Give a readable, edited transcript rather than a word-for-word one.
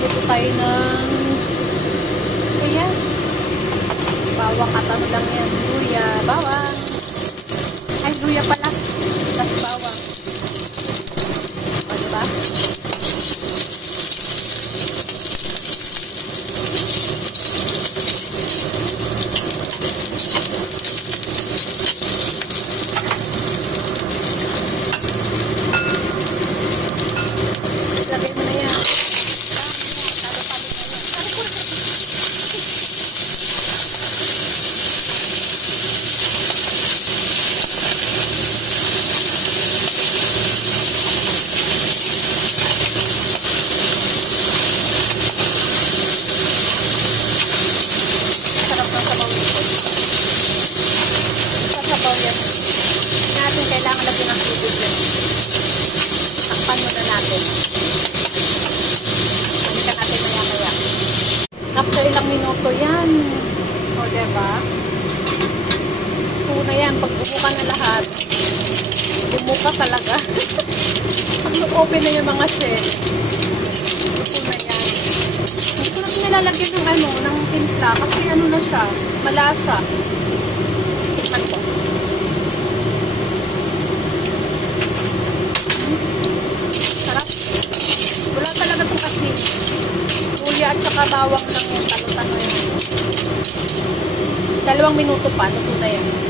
Luto tayo ng luya. Bawang at ano lang yan. Luya, bawang. Ay, luya pala. Tapos bawang. O, diba? Lagay mo na yan. Sarap ng sabaw nito. Sa sabaw yan. Natin kailangan lagyan ng tubig yan. Takpan muna natin. Balikan natin maya-maya. After ilang minuto yan. O, diba? Tuna yan. Pag bumuka na lahat, bumuka talaga. Pag open na yung mga shell, tuna yan. Hindi ko na nilalagyan ng ano, ng timpla. Kasi ano na siya, malasa. Tikman ko. Sarap. Wala talaga itong asin. Luya at saka bawang lang yan. Talo-talo yan. 2 minuto pa. Luto na yan.